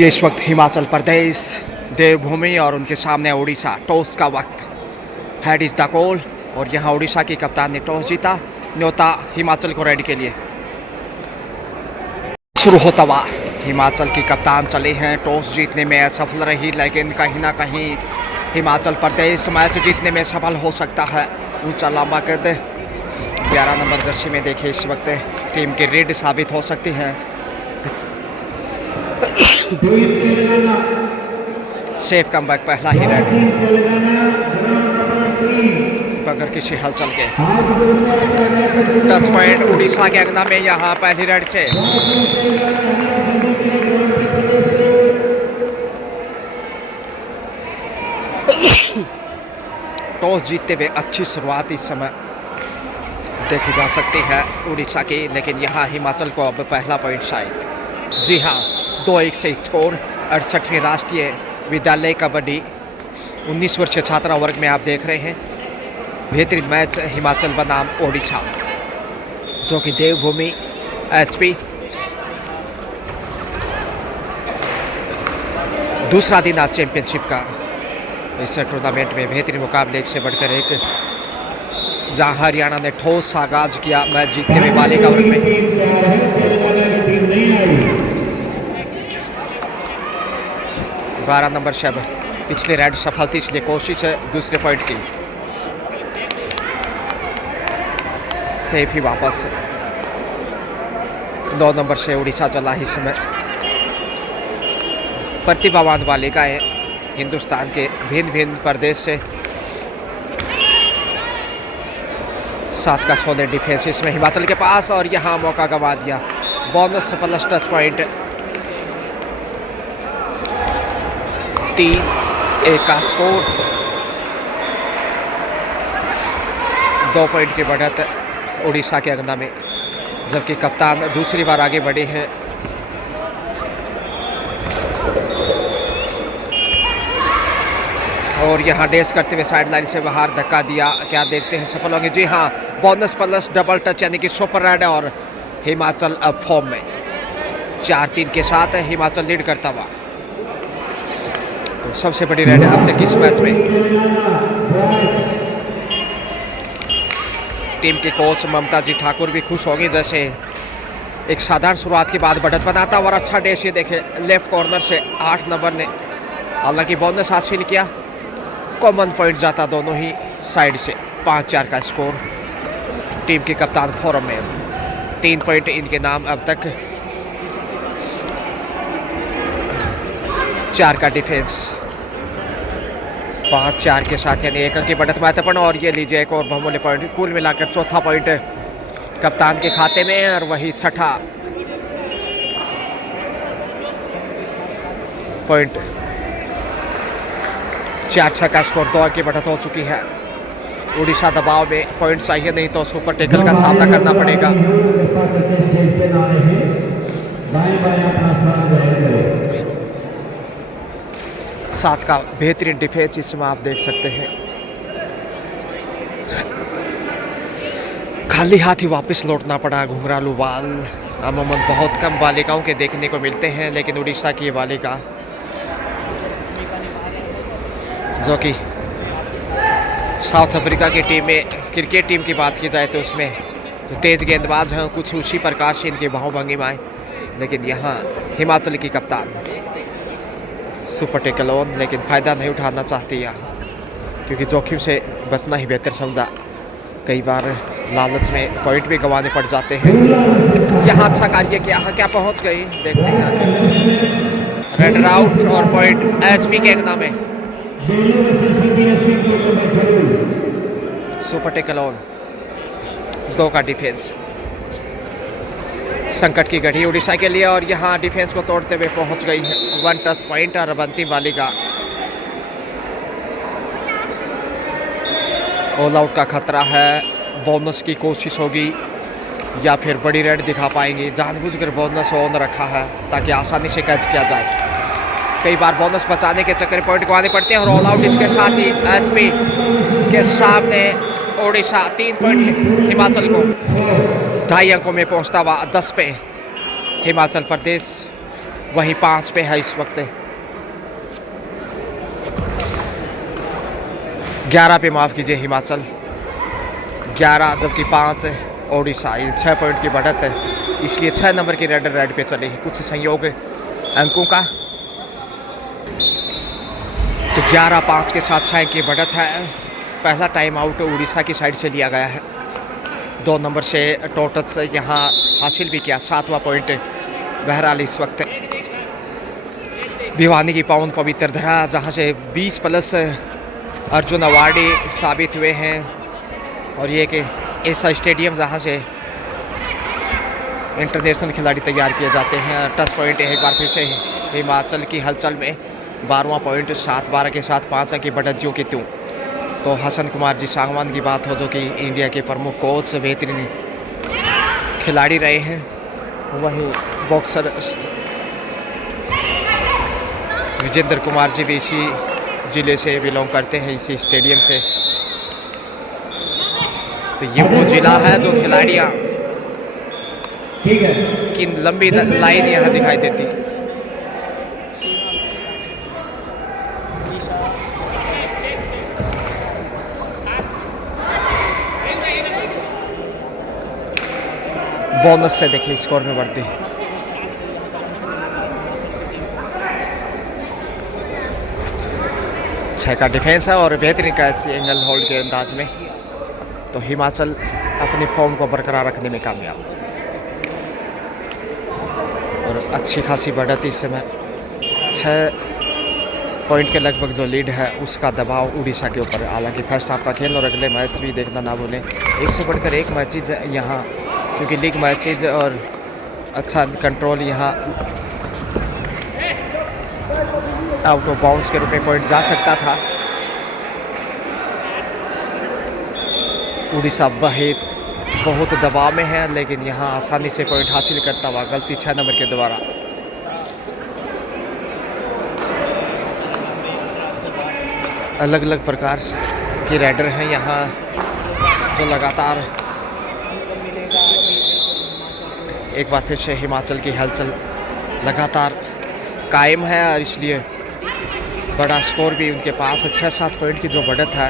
इस वक्त हिमाचल प्रदेश देवभूमि और उनके सामने उड़ीसा। टॉस का वक्त, हेड इज द कॉल। और यहाँ उड़ीसा की कप्तान ने टॉस जीता, न्योता हिमाचल को रेडी के लिए शुरू होता हुआ। हिमाचल की कप्तान चले हैं, टॉस जीतने में असफल रही, लेकिन कहीं ना कहीं हिमाचल प्रदेश मैच जीतने में सफल हो सकता है। ऊंचा लंबा कद 11 नंबर जर्सी में देखिए, इस वक्त टीम की रीड साबित हो सकती है। सेफ कमबैक, पहला ही रेड बगैर किसी हलचल के। 10 पॉइंट उड़ीसा के अंगना में यहाँ पहली रेड से। टॉस जीतते हुए अच्छी शुरुआत इस समय देखी जा सकती है उड़ीसा की, लेकिन यहाँ हिमाचल को अब पहला पॉइंट शायद। जी हाँ, 2-1 से स्कोर। 68वीं राष्ट्रीय विद्यालय कबड्डी 19 वर्षीय छात्रा वर्ग में आप देख रहे हैं। बेहतरीन मैच हिमाचल बनाम ओडिशा, जो कि देवभूमि एचपी। दूसरा दिन आज चैंपियनशिप का इस टूर्नामेंट में बेहतरीन मुकाबले एक से बढ़कर एक, जहां हरियाणा ने ठोस आगाज किया मैच जीतते हुए बालिका वर्ग में। 12 नंबर शब पिछले रेड सफल थी, इसलिए कोशिश है दूसरे पॉइंट की। सेफ ही वापस 9 नंबर से उड़ीसा चला इस समय। प्रतिभावान बालिकाएं हिंदुस्तान के भिन्न भिन्न प्रदेश से। 7 का सॉलिड डिफेंस इसमें हिमाचल के पास, और यहाँ मौका गंवा दिया। Bonus plus 10 point. 3-1 का स्कोर। 2 पॉइंट की बढ़त उड़ीसा के अंगना में, जबकि कप्तान दूसरी बार आगे बढ़े हैं। और यहाँ डेस करते हुए साइड लाइन से बाहर धक्का दिया, क्या देखते हैं सफल होंगे? जी हाँ, बोनस प्लस डबल टच यानी कि सुपर रेड, और हिमाचल अब फॉर्म में 4-3 के साथ हिमाचल लीड करता हुआ। तो सबसे बड़ी रेड अब तक इस मैच में। टीम के कोच ममता जी ठाकुर भी खुश होंगे, जैसे एक साधारण शुरुआत के बाद बढ़त बनाता और अच्छा डेश। ये देखे लेफ्ट कॉर्नर से 8 नंबर ने हालांकि बोनस हासिल किया। कॉमन पॉइंट जाता दोनों ही साइड से। 5-4 का स्कोर। टीम के कप्तान फॉर्म में, 3 पॉइंट इनके नाम अब तक। 4 का डिफेंस। 5-4 के साथ यानी 1 अंक की बढ़त महत्वपूर्ण। और ये लीजिए एक और बहुमूल्य पॉइंट। कुल मिलाकर चौथा पॉइंट कप्तान के खाते में, और वही छठा पॉइंट। 4-6 का स्कोर। 2 अंक की बढ़त हो चुकी है। उड़ीसा दबाव में, पॉइंट चाहिए, नहीं तो सुपर टेकल का सामना करना पड़ेगा। 7 का बेहतरीन डिफेंस इसमें आप देख सकते हैं। खाली हाथ ही वापस लौटना पड़ा। घुंघरालू बाल अमूमन बहुत कम बालिकाओं के देखने को मिलते हैं, लेकिन उड़ीसा की ये बालिका, जो कि साउथ अफ्रीका की टीम में क्रिकेट टीम की बात की जाए तो उसमें जो तेज गेंदबाज हैं कुछ उसी प्रकार से इनकी बाहुभंगिमाएं, लेकिन यहाँ हिमाचल की कप्तान सुपर टेकल ऑन, लेकिन फ़ायदा नहीं उठाना चाहती यहाँ, क्योंकि जोखिम से बचना ही बेहतर समझा। कई बार लालच में पॉइंट भी गंवाने पड़ जाते हैं। यहाँ अच्छा कार्य किया, क्या पहुँच गई देखते हैं। रेड आउट और पॉइंट एचपी के अंगना में। Super tackle on. 2 का डिफेंस। संकट की घड़ी उड़ीसा के लिए, और यहाँ डिफेंस को तोड़ते हुए पहुंच गई है 1 टच पॉइंट। और अब अंतिम बालिका। ऑल आउट का खतरा है। बोनस की कोशिश होगी या फिर बड़ी रेड दिखा पाएंगे। जानबूझकर बोनस ऑन रखा है ताकि आसानी से कैच किया जाए। कई बार बोनस बचाने के चक्कर पॉइंट गंवाने पड़ते हैं। और ऑल आउट इसके साथ ही एचपी के सामने ओडिशा 3 पॉइंट हिमाचल को 2.5 अंकों में पहुंचता हुआ 10 पे हिमाचल प्रदेश वहीं 5 पे है इस वक्त। 11 पे माफ़ कीजिए हिमाचल, 11 जबकि 5 ओडिशा। ये 6 पॉइंट की बढ़त है, इसलिए 6 नंबर की रेड पे चले हैं। कुछ संयोग अंकों का, तो 11-5 के साथ 6 की बढ़त है। पहला टाइम आउट उड़ीसा की साइड से लिया गया है। 2 नंबर से टोटस यहाँ हासिल भी किया, 7वां पॉइंट। बहरहाल इस वक्त भिवानी की पावन पवित्र धरा, जहाँ से 20+ अर्जुन अवार्डी साबित हुए हैं, और ये कि ऐसा स्टेडियम जहाँ से इंटरनेशनल खिलाड़ी तैयार किए जाते हैं। टच पॉइंट एक बार फिर से हिमाचल की हलचल में 12वां पॉइंट, 7-12 के साथ 5 की बढ़त जो कि त्यों। तो हसन कुमार जी सांगवान की बात हो, जो कि इंडिया के प्रमुख कोच, बेहतरीन खिलाड़ी रहे हैं। वहीं बॉक्सर विजेंद्र कुमार जी भी इसी ज़िले से बिलोंग करते हैं, इसी स्टेडियम से। तो ये वो ज़िला है जो खिलाड़ियाँ की लंबी लाइन यहाँ दिखाई देती है। बोनस से देखिए स्कोर में बढ़ती है। छह का डिफेंस है और बेहतरीन कैच एंगल होल्ड के अंदाज में। तो हिमाचल अपनी फॉर्म को बरकरार रखने में कामयाब, और अच्छी खासी बढ़त इस समय 6 पॉइंट के लगभग जो लीड है उसका दबाव उड़ीसा के ऊपर। हालांकि फर्स्ट हाफ का खेल और अगले मैच भी देखना ना भूलें, एक से बढ़कर एक मैचेज यहाँ, क्योंकि लीग मैचेज और अच्छा कंट्रोल यहाँ आउट ऑफ बाउंड्स के रूप में पॉइंट जा सकता था। उड़ीसा बहुत दबाव में है, लेकिन यहाँ आसानी से पॉइंट हासिल करता हुआ, गलती 6 नंबर के द्वारा। अलग अलग प्रकार के राइडर हैं यहाँ, जो लगातार एक बार फिर से हिमाचल की हलचल लगातार कायम है, और इसलिए बड़ा स्कोर भी उनके पास है। 6-7 पॉइंट की जो बढ़त है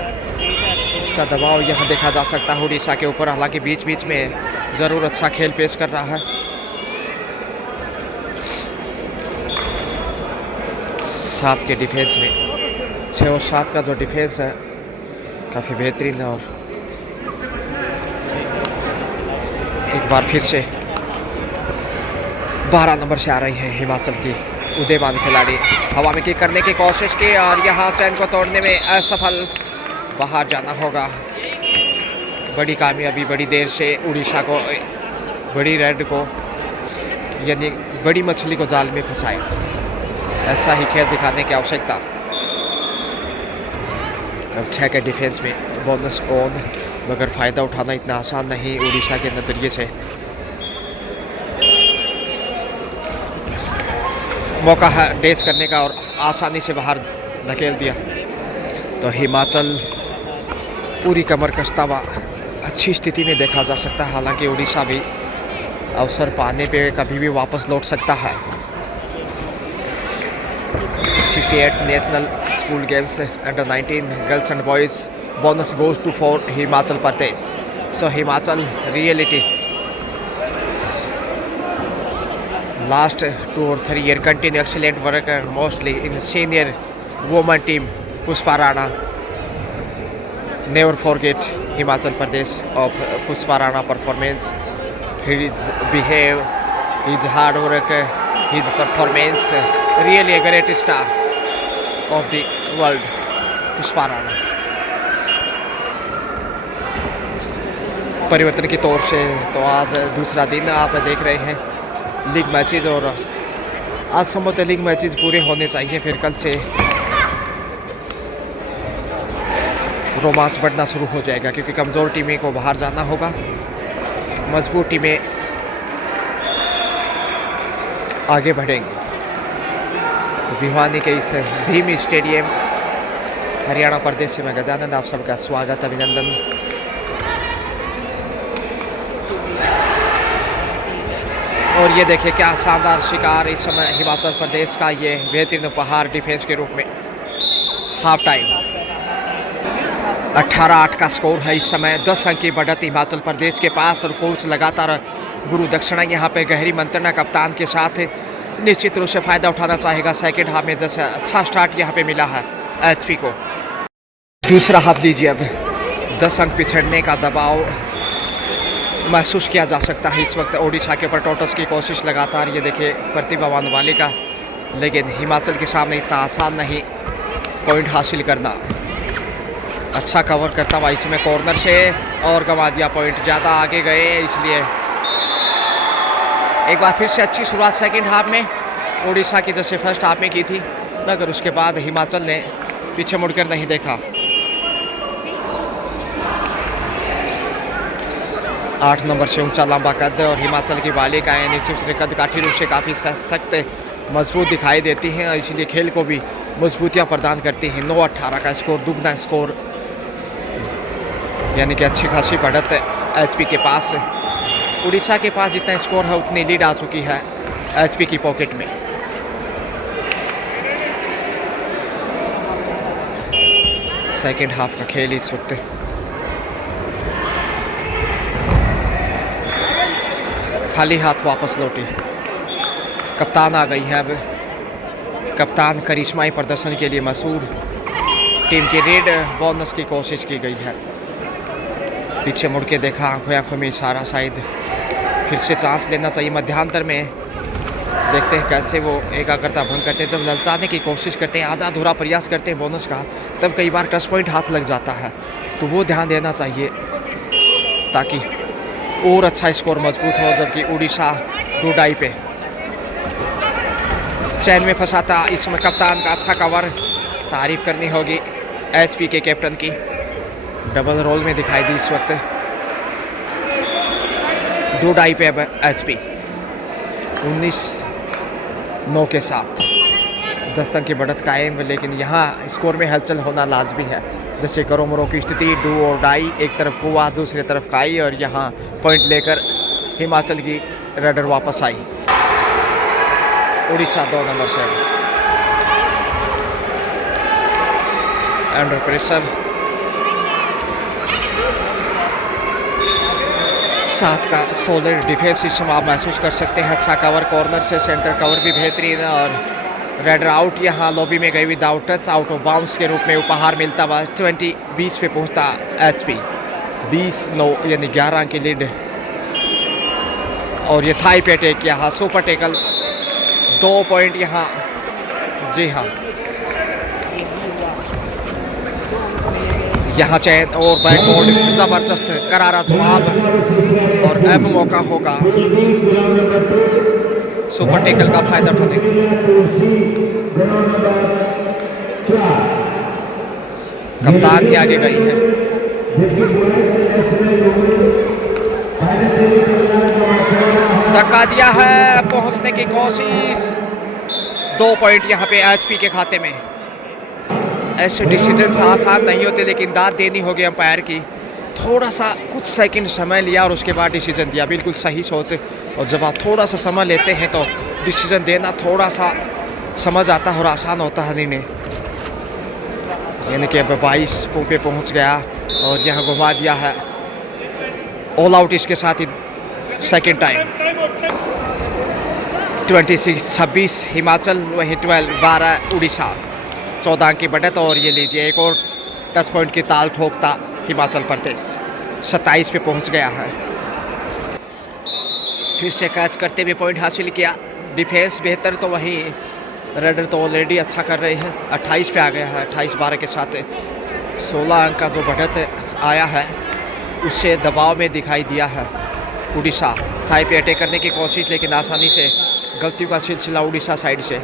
उसका दबाव यहाँ देखा जा सकता है उड़ीसा के ऊपर। हालांकि बीच बीच में ज़रूर अच्छा खेल पेश कर रहा है। 7 के डिफेंस में, 6 और 7 का जो डिफेंस है काफ़ी बेहतरीन है। और एक बार फिर से 12 नंबर से आ रही है हिमाचल की उदयमान खिलाड़ी। हवा में किक करने की कोशिश की, और यहाँ चैन को तोड़ने में असफल, बाहर जाना होगा। बड़ी कामयाबी, बड़ी देर से उड़ीसा को, बड़ी रेड को, यानी बड़ी मछली को जाल में फंसाया। ऐसा ही खेल दिखाने की आवश्यकता। अब 6 के डिफेंस में बोनस ऑन, मगर फ़ायदा उठाना इतना आसान नहीं उड़ीसा के नज़रिए से। मौका है डेस करने का, और आसानी से बाहर धकेल दिया। तो हिमाचल पूरी कमर कसता हुआ अच्छी स्थिति में देखा जा सकता है। हालांकि उड़ीसा भी अवसर पाने पे कभी भी वापस लौट सकता है। 68th national school games under 19 girls and boys bonus goes to for Himachal Pradesh. So Himachal reality last 2 or 3 years continue excellent work, mostly in the senior women team. Pushpa Rana, never forget Himachal Pradesh of Pushpa Rana performance. His behave, his hard work, his performance, really a great star of the world, Pushpa Rana. परिवर्तन की तौर से तो आज दूसरा दिन आप देख रहे हैं लीग मैचेज, और आज संभवतः लीग मैचेज पूरे होने चाहिए। फिर कल से रोमांच बढ़ना शुरू हो जाएगा, क्योंकि कमज़ोर टीमें को बाहर जाना होगा, मजबूत टीमें आगे बढ़ेंगी। तो भिवानी के इस भीम स्टेडियम हरियाणा प्रदेश से मैं गजानंद आप सबका स्वागत, अभिनंदन। और ये देखिए क्या शानदार शिकार इस समय हिमाचल प्रदेश का, ये बेहतरीन उपहार डिफेंस के रूप में। हाफ टाइम 18-8 का स्कोर है इस समय। 10 अंक की बढ़त हिमाचल प्रदेश के पास और कोच लगातार गुरु दक्षिणा यहाँ पे गहरी मंत्रणा कप्तान के साथ निश्चित रूप से फ़ायदा उठाना चाहेगा सेकेंड हाफ में। जैसे अच्छा स्टार्ट यहाँ पे मिला है एचपी को। दूसरा हाफ लीजिए अब। 10 अंक पिछड़ने का दबाव महसूस किया जा सकता है इस वक्त ओडिशा के ऊपर। टोटस की कोशिश लगातार, ये देखिए प्रतिभावान वाले का, लेकिन हिमाचल के सामने इतना आसान नहीं पॉइंट हासिल करना। अच्छा कवर करता हुआ इस समय कॉर्नर से और गंवा दिया पॉइंट। ज़्यादा आगे गए इसलिए एक बार फिर से अच्छी शुरुआत सेकंड हाफ में ओडिशा की जैसे फर्स्ट हाफ में की थी, मगर उसके बाद हिमाचल ने पीछे मुड़कर नहीं देखा। 8 नंबर से ऊंचा लंबा कद और हिमाचल की बालिकाएं निश्चित कद काठी रूप से काफ़ी सख्त मजबूत दिखाई देती हैं, इसलिए खेल को भी मजबूतियां प्रदान करती हैं। 9-18 का स्कोर, दुगना स्कोर, यानी कि अच्छी खासी बढ़त एचपी के पास। उड़ीसा के पास जितना स्कोर है उतनी लीड आ चुकी है एचपी की पॉकेट में। सेकेंड हाफ का खेल इस वक्त खाली हाथ वापस लौटी। कप्तान आ गई है अब। कप्तान करिश्माई प्रदर्शन के लिए मशहूर। टीम की रेड बोनस की कोशिश की गई है। पीछे मुड़ के देखा, आंखों में इशारा, शायद फिर से चांस लेना चाहिए। मध्यांतर में देखते हैं कैसे वो एकाग्रता भंग करते हैं। जब ललचाने की कोशिश करते हैं, आधा अधूरा प्रयास करते हैं बोनस का, तब कई बार टच पॉइंट हाथ लग जाता है, तो वो ध्यान देना चाहिए ताकि और अच्छा स्कोर मजबूत हो। जबकि उड़ीसा डूडाई पे चैन में फंसाता इसमें कप्तान का अच्छा कवर, तारीफ करनी होगी एचपी के कैप्टन की। डबल रोल में दिखाई दी इस वक्त डूडाई पे। अब एचपी 19-9 के साथ 10 अंक की बढ़त कायम, लेकिन यहाँ स्कोर में हलचल होना लाजमी है। जैसे करो मरो की स्थिति, डू और डाई, एक तरफ कुआ दूसरी तरफ काई, और यहाँ पॉइंट लेकर हिमाचल की रेडर वापस आई। उड़ीसा 2 नंबर से अंडर प्रेशर। 7 का सोलर डिफेंस इस समय आप महसूस कर सकते हैं। अच्छा कवर कॉर्नर से, सेंटर कवर भी बेहतरीन है, और रेडर आउट यहाँ लॉबी में गई without touch, out of bounce के रूप में उपहार मिलता हुआ 20-20 पे पहुंचता एचपी। 20-9 यानी 11 की लीड। और ये थाई पे टेक यहाँ सुपर टेकल, 2 पॉइंट यहाँ। जी हाँ, यहाँ चैन और बैकबोर्ड, जबरदस्त करारा जवाब, और अब मौका होगा सुपर टेकल का फायदा उठाने का। कप्तान ही आगे गई है। धक्का दिया है, पहुंचने की कोशिश। 2 पॉइंट यहाँ पे एचपी के खाते में। ऐसे डिसीजन आसान नहीं होते, लेकिन दाद देनी होगी अंपायर की। थोड़ा सा कुछ सेकंड समय लिया और उसके बाद डिसीजन दिया, बिल्कुल सही सोच। और जब आप थोड़ा सा समय लेते हैं तो डिसीजन देना थोड़ा सा समझ आता है और आसान होता है निर्णय। यानी कि अब 22 पे पहुंच गया और यहाँ घुमा दिया है। ऑल आउट इसके साथ ही सेकेंड टाइम। 26-26 हिमाचल, वहीं 12 उड़ीसा। 14 अंक की बढ़त। और ये लीजिए एक और टच पॉइंट की ताल ठोकता हिमाचल प्रदेश 27 पे पहुंच गया है। फिर से कैच करते हुए पॉइंट हासिल किया। डिफेंस बेहतर, तो वहीं रेडर तो ऑलरेडी अच्छा कर रहे हैं। 28 पे आ गया है। 28-12 के साथ 16 अंक का जो बढ़त आया है उससे दबाव में दिखाई दिया है उड़ीसा। थाई पे अटैक करने की कोशिश, लेकिन आसानी से गलतियों का सिलसिला उड़ीसा साइड से।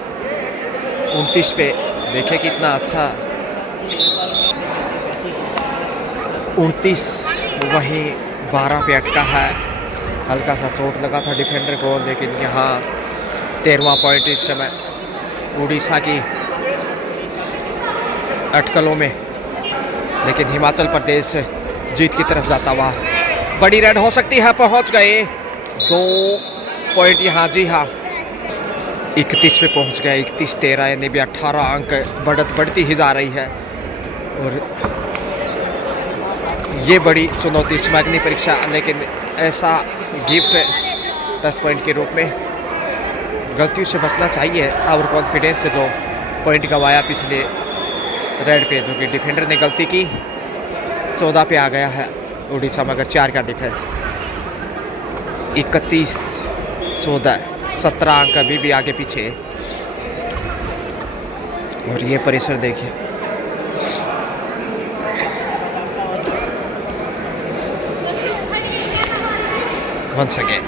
29 पे देखें कितना अच्छा 29, वहीं 12 पे अटका है। हल्का सा चोट लगा था डिफेंडर को, लेकिन यहाँ 13वां पॉइंट इस समय उड़ीसा की अटकलों में। लेकिन हिमाचल प्रदेश जीत की तरफ जाता हुआ। बड़ी रेड हो सकती है, पहुंच गए। 2 पॉइंट यहाँ, जी हाँ 31 पे पहुँच गए, 31-13 यानी भी 18 अंक बढ़त बढ़ती ही जा रही है। और ये बड़ी चुनौती इस अग्नि परीक्षा, लेकिन ऐसा गिफ्ट 10 पॉइंट के रूप में गलतियों से बचना चाहिए। और कॉन्फिडेंस से जो पॉइंट गंवाया पिछले रेड पे, जो कि डिफेंडर ने गलती की, 14 पे आ गया है उड़ीसा, मगर 4 का डिफेंस। 31-14, 17 अंक अभी भी आगे पीछे। और ये परिसर देखिए, वंस अगेन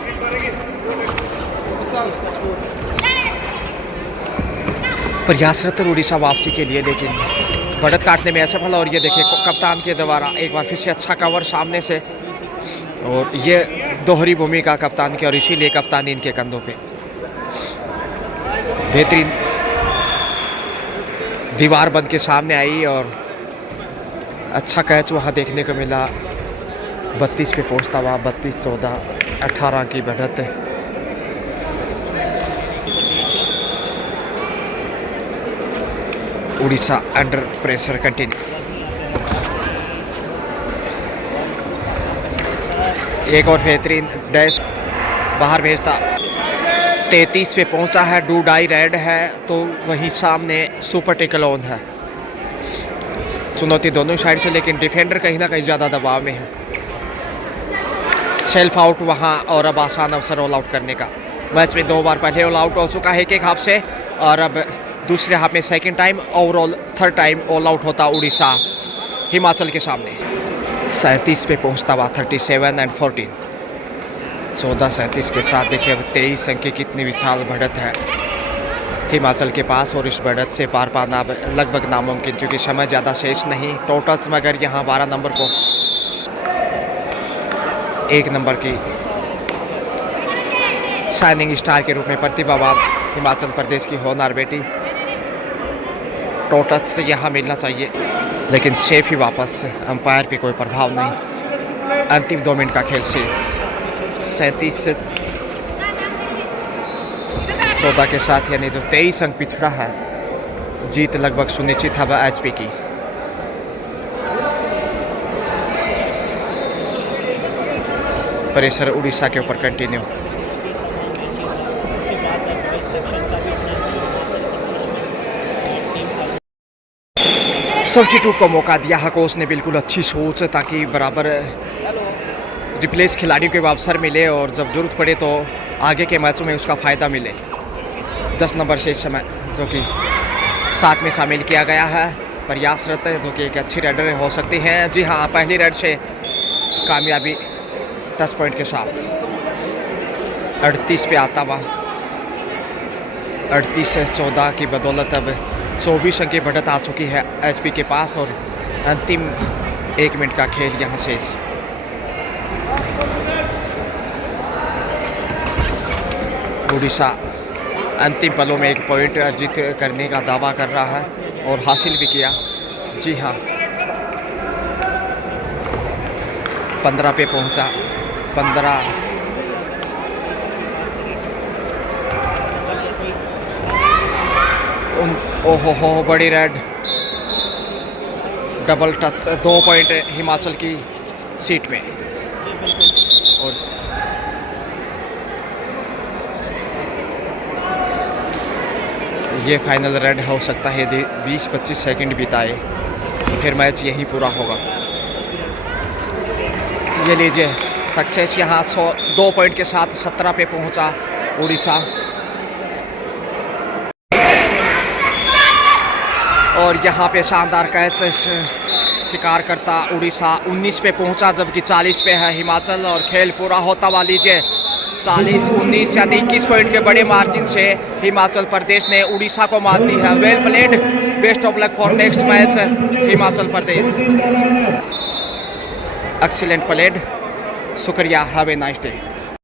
प्रयासरत उड़ीसा वापसी के लिए, लेकिन बढ़त काटने में असफल। और ये देखिए कप्तान के द्वारा एक बार फिर से अच्छा कवर सामने से, और ये दोहरी भूमिका कप्तान की, और इसीलिए कप्तानी इनके कंधों पे। बेहतरीन दीवार बन के सामने आई और अच्छा कैच वहाँ देखने को मिला। 32 पे पहुँचता हुआ 32-14, 18 की बढ़त। Orissa under pressure continue. एक और बेहतरीन डैश बाहर भेजता। 33 पे पहुंचा है, डू डाई रेड है, तो वहीं सामने सुपर टेकल ऑन है। चुनौती दोनों साइड से, लेकिन डिफेंडर कहीं ना कहीं ज़्यादा दबाव में है। सेल्फ आउट वहां, और अब आसान अवसर ऑल आउट करने का। मैच में 2 बार पहले ऑल आउट हो चुका है एक हाफ से, और अब दूसरे हाफ में second time, overall third time all out होता उड़ीसा हिमाचल के सामने। 37 पे पहुंचता हुआ 37-14, 14-37 के साथ देखिए अब 23 अंक की कितनी विशाल बढ़त है हिमाचल के पास। और इस बढ़त से पार पाना अब लगभग नामुमकिन, क्योंकि समय ज़्यादा शेष नहीं। टोटल्स में अगर यहाँ 12 नंबर को 1 नंबर की शाइनिंग स्टार के रूप में प्रतिभावान हिमाचल प्रदेश की होनहार बेटी टोटल्स से यहाँ मिलना चाहिए, लेकिन सेफ ही वापस। अंपायर पे कोई प्रभाव नहीं। अंतिम 2 मिनट का खेल शेष। 37 से 14 के साथ, यानी जो 23 अंक पिछड़ा है, जीत लगभग सुनिश्चित है एचपी की। प्रेशर उड़ीसा के ऊपर कंटिन्यू। सब्स्टिट्यूट को मौका दिया है कोच ने, बिल्कुल अच्छी सोच, ताकि बराबर रिप्लेस खिलाड़ियों को अवसर मिले और जब ज़रूरत पड़े तो आगे के मैचों में उसका फ़ायदा मिले। 10 नंबर से इस समय जो कि 7 में शामिल किया गया है, प्रयासरत है, जो कि एक अच्छी रेडर हो सकती हैं। जी हाँ, पहली रेड से कामयाबी 10 पॉइंट के साथ। 38 पे आता हुआ 38 से 14 की बदौलत अब 24 अंक की बढ़त आ चुकी है एचपी के पास। और अंतिम 1 मिनट का खेल यहाँ शेष। उड़ीसा अंतिम पलों में 1 पॉइंट अर्जित करने का दावा कर रहा है और हासिल भी किया। जी हाँ, 15 पे पहुंचा। 15 ओहो हो, बड़ी red. Double touch, 2 point Himachal की सीट में। और ये फाइनल रेड हो सकता है यदि 20-25 सेकंड बिताए, फिर मैच यही पूरा होगा। ये लीजिए सक्सेस यहाँ 2 पॉइंट के साथ 17 पे पहुंचा उड़ीसा। और यहाँ पे शानदार कैच शिकार करता उड़ीसा। 19 पे पहुंचा, जबकि 40 पे है हिमाचल। और खेल पूरा होता हुआ लीजिए 40-19 यानी 21 पॉइंट के बड़े मार्जिन से हिमाचल प्रदेश ने उड़ीसा को मात दी है। Well played, best of luck for next match Himachal Pradesh. Excellent played, शुक्रिया, हैव ए नाइस डे।